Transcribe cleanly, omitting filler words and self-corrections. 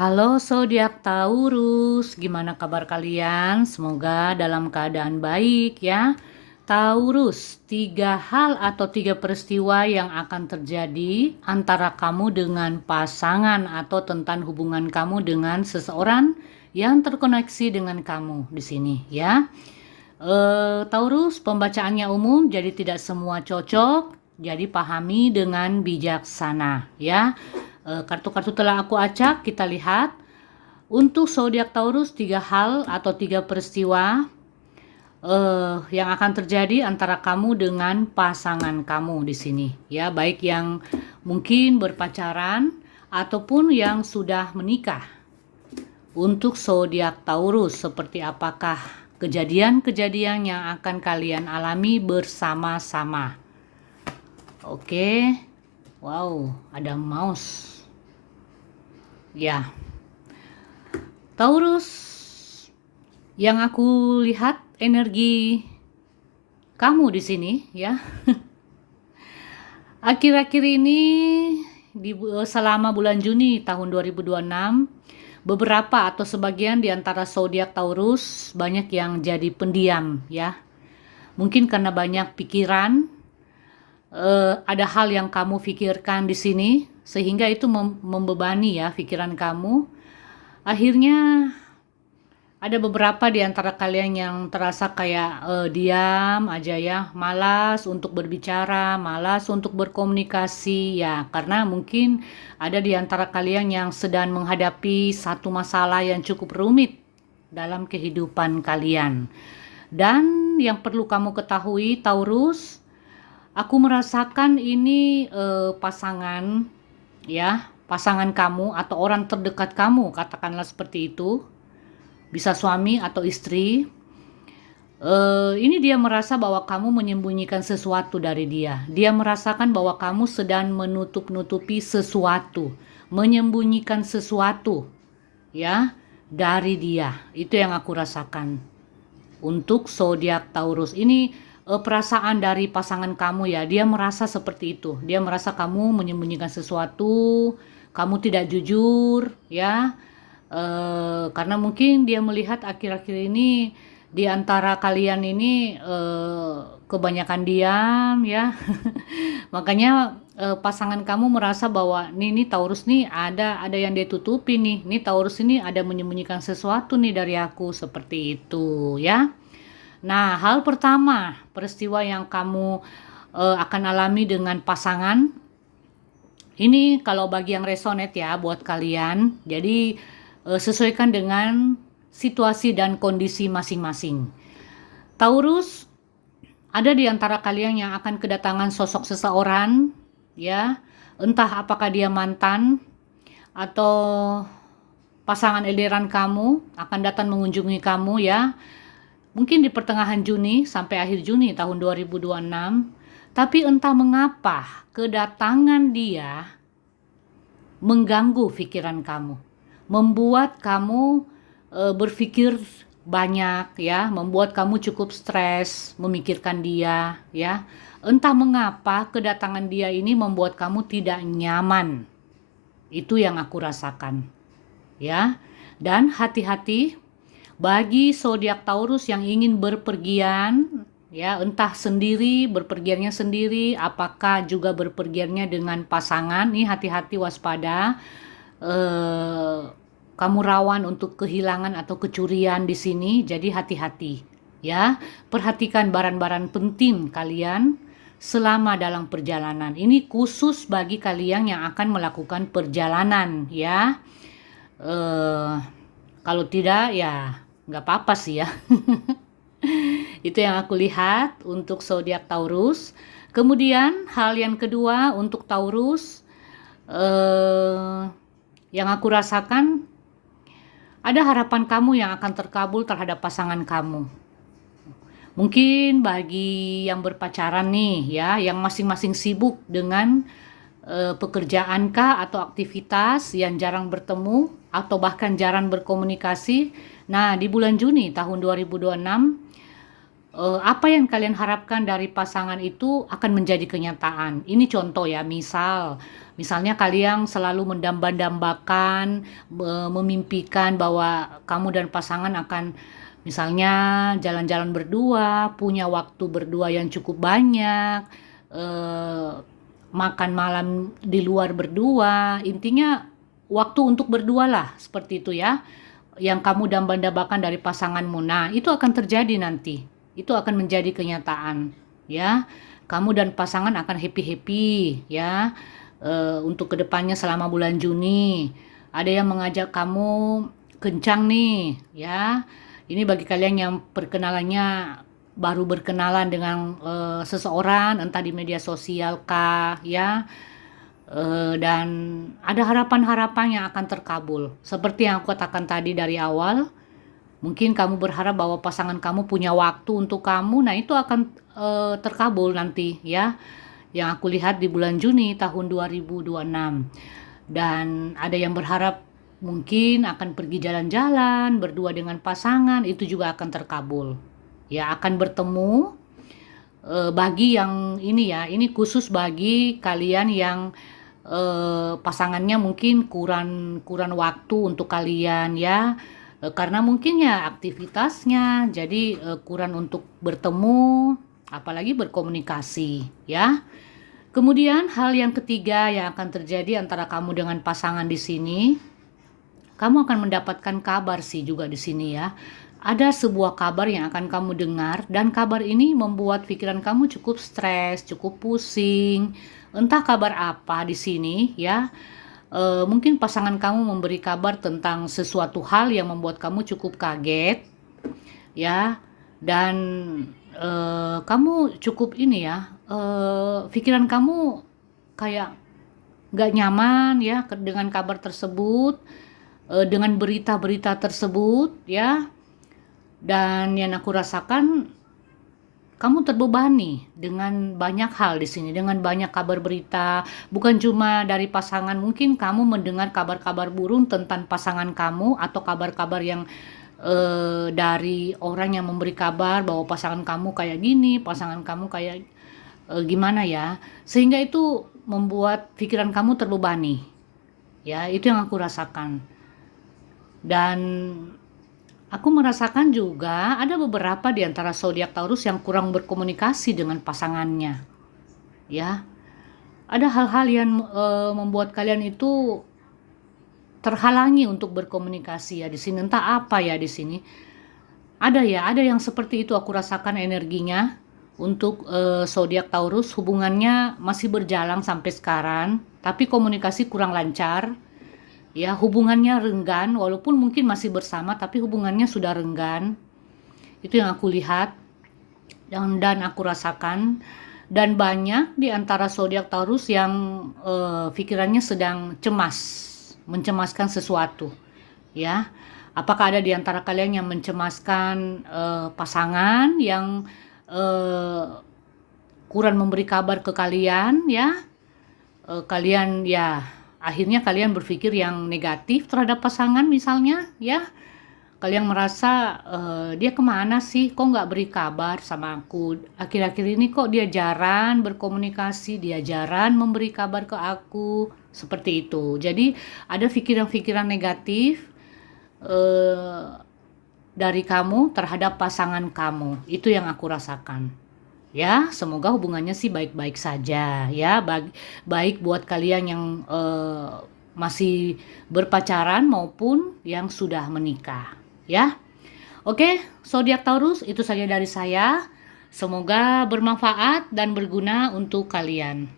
Halo zodiak Taurus, gimana kabar kalian? Semoga dalam keadaan baik ya. Taurus, 3 hal atau 3 peristiwa yang akan terjadi antara kamu dengan pasangan atau tentang hubungan kamu dengan seseorang yang terkoneksi dengan kamu di sini ya. Taurus, pembacaannya umum, jadi tidak semua cocok. Jadi pahami dengan bijaksana ya. Kartu-kartu telah aku acak, kita lihat. Untuk zodiak Taurus, 3 hal atau 3 peristiwa yang akan terjadi antara kamu dengan pasangan kamu di sini ya, baik yang mungkin berpacaran ataupun yang sudah menikah. Untuk zodiak Taurus, seperti apakah kejadian-kejadian yang akan kalian alami bersama-sama? Oke. Wow, ada mouse. Ya. Taurus, yang aku lihat energi kamu di sini ya. Akhir-akhir ini selama bulan Juni tahun 2026, beberapa atau sebagian di antara zodiak Taurus banyak yang jadi pendiam ya. Mungkin karena banyak pikiran, ada hal yang kamu pikirkan di sini sehingga itu membebani ya pikiran kamu. Akhirnya ada beberapa di antara kalian yang terasa kayak diam aja ya, malas untuk berbicara, malas untuk berkomunikasi ya, karena mungkin ada di antara kalian yang sedang menghadapi satu masalah yang cukup rumit dalam kehidupan kalian. Dan yang perlu kamu ketahui Taurus, aku merasakan ini pasangan ya, pasangan kamu atau orang terdekat kamu, katakanlah seperti itu. Bisa suami atau istri. Ini dia merasa bahwa kamu menyembunyikan sesuatu dari dia. Dia merasakan bahwa kamu sedang menutup-nutupi sesuatu, menyembunyikan sesuatu ya dari dia. Itu yang aku rasakan. Untuk zodiak Taurus ini perasaan dari pasangan kamu ya, dia merasa seperti itu. Dia merasa kamu menyembunyikan sesuatu, kamu tidak jujur ya. Karena mungkin dia melihat akhir-akhir ini di antara kalian ini kebanyakan diam ya. Makanya pasangan kamu merasa bahwa nih Taurus nih ada yang dia tutupi nih Taurus ini ada menyembunyikan sesuatu nih dari aku, seperti itu ya. Nah, hal pertama, peristiwa yang kamu akan alami dengan pasangan ini, kalau bagi yang resonate ya buat kalian, jadi sesuaikan dengan situasi dan kondisi masing-masing. Taurus, ada di antara kalian yang akan kedatangan sosok seseorang ya, entah apakah dia mantan atau pasangan LDRan kamu akan datang mengunjungi kamu ya. Mungkin di pertengahan Juni sampai akhir Juni tahun 2026. Tapi entah mengapa kedatangan dia mengganggu pikiran kamu, membuat kamu berpikir banyak ya, membuat kamu cukup stres memikirkan dia ya. Entah mengapa kedatangan dia ini membuat kamu tidak nyaman. Itu yang aku rasakan ya. Dan hati-hati bagi zodiak Taurus yang ingin berpergian ya, entah sendiri, berpergiannya sendiri, apakah juga berpergiannya dengan pasangan. Nih hati-hati, waspada. Kamu rawan untuk kehilangan atau kecurian di sini, jadi hati-hati ya. Perhatikan barang-barang penting kalian selama dalam perjalanan. Ini khusus bagi kalian yang akan melakukan perjalanan ya. Kalau tidak ya nggak apa-apa sih ya. Itu yang aku lihat untuk zodiak Taurus. Kemudian hal yang kedua untuk Taurus, yang aku rasakan ada harapan kamu yang akan terkabul terhadap pasangan kamu. Mungkin bagi yang berpacaran nih ya, yang masing-masing sibuk dengan pekerjaan kah atau aktivitas yang jarang bertemu atau bahkan jarang berkomunikasi. Nah, di bulan Juni tahun 2026, apa yang kalian harapkan dari pasangan itu akan menjadi kenyataan. Ini contoh ya, misal Misalnya kalian selalu mendamba-dambakan, memimpikan bahwa kamu dan pasangan akan misalnya jalan-jalan berdua, punya waktu berdua yang cukup banyak, eh, makan malam di luar berdua, intinya waktu untuk berdua lah, seperti itu ya, yang kamu damba-dambakan dari pasanganmu. Nah, itu akan terjadi nanti. Itu akan menjadi kenyataan, ya. Kamu dan pasangan akan happy-happy, ya. Untuk kedepannya selama bulan Juni. Ada yang mengajak kamu kencang nih, ya. Ini bagi kalian yang perkenalannya baru berkenalan dengan seseorang, entah di media sosial kah, ya. Dan ada harapan-harapan yang akan terkabul. Seperti yang aku katakan tadi dari awal, mungkin kamu berharap bahwa pasangan kamu punya waktu untuk kamu, nah itu akan terkabul nanti ya. Yang aku lihat di bulan Juni tahun 2026. Dan ada yang berharap mungkin akan pergi jalan-jalan berdua dengan pasangan, itu juga akan terkabul. Ya, akan bertemu bagi yang ini ya, ini khusus bagi kalian yang pasangannya mungkin kurang waktu untuk kalian ya, karena mungkin ya aktivitasnya jadi kurang untuk bertemu apalagi berkomunikasi ya. Kemudian hal yang ketiga yang akan terjadi antara kamu dengan pasangan di sini, kamu akan mendapatkan kabar sih juga di sini ya. Ada sebuah kabar yang akan kamu dengar dan kabar ini membuat pikiran kamu cukup stres, cukup pusing. Entah kabar apa di sini ya. Mungkin pasangan kamu memberi kabar tentang sesuatu hal yang membuat kamu cukup kaget ya. Dan kamu cukup ini ya, pikiran kamu kayak gak nyaman ya dengan kabar tersebut, dengan berita-berita tersebut ya. Dan yang aku rasakan, kamu terbebani dengan banyak hal di sini, dengan banyak kabar berita, bukan cuma dari pasangan, mungkin kamu mendengar kabar-kabar burung tentang pasangan kamu atau kabar-kabar yang dari orang yang memberi kabar bahwa pasangan kamu kayak gini, pasangan kamu kayak gimana ya, sehingga itu membuat pikiran kamu terbebani. Ya, itu yang aku rasakan. Dan aku merasakan juga ada beberapa di antara zodiak Taurus yang kurang berkomunikasi dengan pasangannya. Ya, ada hal-hal yang membuat kalian itu terhalangi untuk berkomunikasi ya di sini. Entah apa ya di sini. Ada ya, ada yang seperti itu aku rasakan energinya untuk zodiak Taurus, hubungannya masih berjalan sampai sekarang, tapi komunikasi kurang lancar. Ya, hubungannya renggan, walaupun mungkin masih bersama, tapi hubungannya sudah renggan. Itu yang aku lihat dan aku rasakan. Dan banyak di antara zodiak Taurus yang pikirannya sedang cemas, mencemaskan sesuatu. Ya, apakah ada di antara kalian yang mencemaskan pasangan yang kurang memberi kabar ke kalian ya? Kalian ya akhirnya kalian berpikir yang negatif terhadap pasangan misalnya ya. Kalian merasa dia kemana sih, kok nggak beri kabar sama aku, akhir-akhir ini kok dia jarang berkomunikasi, dia jarang memberi kabar ke aku, seperti itu. Jadi ada pikiran-pikiran negatif dari kamu terhadap pasangan kamu, itu yang aku rasakan. Ya, semoga hubungannya sih baik-baik saja ya, baik buat kalian yang masih berpacaran maupun yang sudah menikah ya. Oke, zodiak Taurus, itu saja dari saya. Semoga bermanfaat dan berguna untuk kalian.